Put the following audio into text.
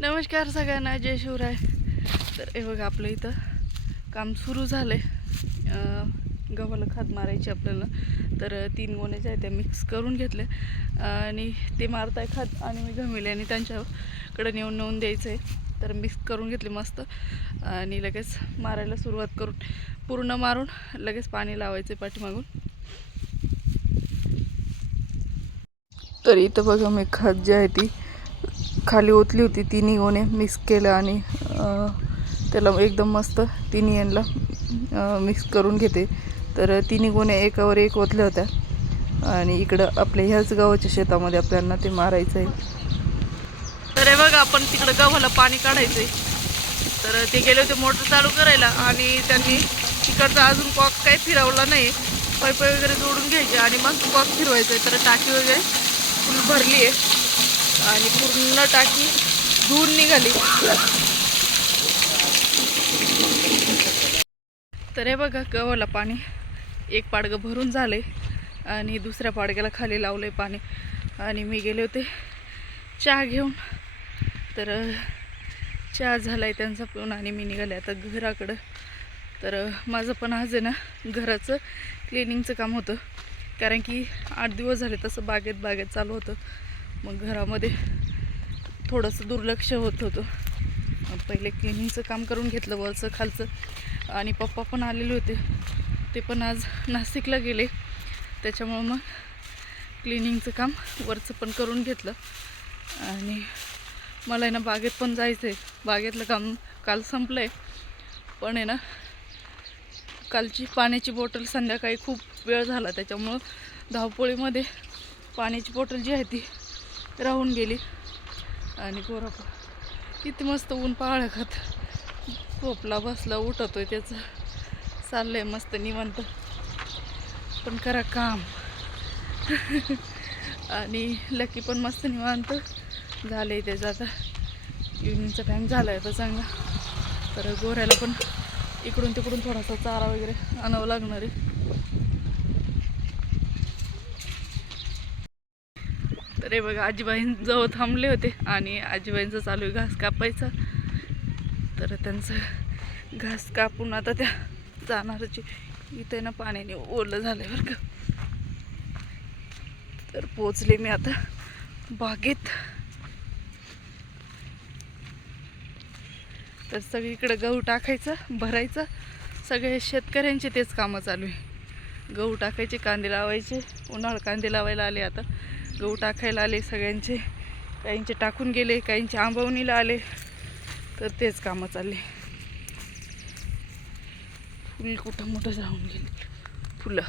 नमस्कार सगळ्यांना जय शिवराय. तर हे बघा आपलं इथं काम सुरू झालं आहे गव्हाला खाद मारायची आपल्याला. तर तीन गोण्या ज्या आहेत त्या मिक्स करून घेतल्या. आणि ते मारत आहे खाद आणि मी घमेले आणि त्यांच्याकडे नेऊन नेऊन द्यायचं आहे तर मिक्स करून घेतले मस्त. आणि लगेच मारायला सुरुवात करून पूर्ण मारून लगेच पाणी लावायचं आहे पाठीमागून. तर इथं बघा मी खत जी आहे ती खाली ओतली होती तिन्ही गोणे मिक्स केलं आणि त्याला एकदम मस्त तिन्ही यांना मिक्स करून घेते. तर तिन्ही गोण्या एकावर एक ओतल्या होत्या. आणि इकडं आपल्या ह्याच गावाच्या शेतामध्ये आपल्याला ते मारायचं आहे तर हे बघा आपण तिकडं गव्हाला पाणी काढायचं आहे तर ते गेले होते मोटर चालू करायला आणि त्यांनी तिकडचा अजून कॉक काही फिरवला नाही. पैपे वगैरे जोडून घ्यायचे आणि मग कॉक फिरवायचं आहे तर टाकी वगैरे फुल भरली आहे आणि पूर्ण टाकी धुवून निघाली. तर हे बघा गव्हाला पाणी एक पाडगं भरून झालंय आणि दुसऱ्या पाडग्याला खाली लावलंय पाणी. आणि मी गेले होते चहा घेऊन. तर चहा झालाय त्यांचा पिऊन आणि मी निघाले आता घराकडं. तर माझं पण आज आहे ना घराचं क्लिनिंगचं काम होतं. कारण की आठ दिवस झाले तसं बागेत बागेत चालू होतं. मग घरामध्ये थोडंसं दुर्लक्ष होत होतं. पहिले क्लिनिंगचं काम करून घेतलं वरचं खालचं. आणि पप्पा पण आलेले होते. ते पण आज नाशिकला गेले. त्याच्यामुळं मग क्लिनिंगचं काम वरचं पण करून घेतलं. आणि मला आहे ना बागेत पण जायचं आहे बागेतलं काम काल संपलं आहे पण आहे ना कालची पाण्याची बॉटल संध्याकाळी खूप वेळ झाला. त्याच्यामुळं धावपोळीमध्ये पाण्याची बॉटल जी आहे ती राहून गेली. आणि गोरा किती मस्त ऊन पाळखत खात झोपला बसला उठतोय त्याचं. चाललंय मस्त निवांत. पण करा काम. आणि लकी पण मस्त निवांत झालंय त्याचं आता. इव्हनिंगचा टाईम झाला आहे आता चांगला. तर गोऱ्याला पण इकडून तिकडून थोडासा चारा वगैरे आणावं लागणार आहे. तर हे बघा आजीबाईंजवळ थांबले होते आणि आजीबाईंचं चालू आहे घास कापायचा. तर त्यांचं घास कापून आता त्या जाणारच इथे ना पाण्याने ओलं झालंय बरं का. तर पोचले मी आता बागेत. तर सगळीकडे गहू टाकायचं भरायचं. सगळे शेतकऱ्यांचे तेच कामं चालू आहे. गहू टाकायचे कांदे लावायचे. उन्हाळ कांदे लावायला आले आता. गहू टाकायला आले सगळ्यांचे. काहींचे टाकून गेले काहींचे आंबवणीला आले. तर तेच कामं चालले. फुल कुठं मोठं राहून गेले. फुलं.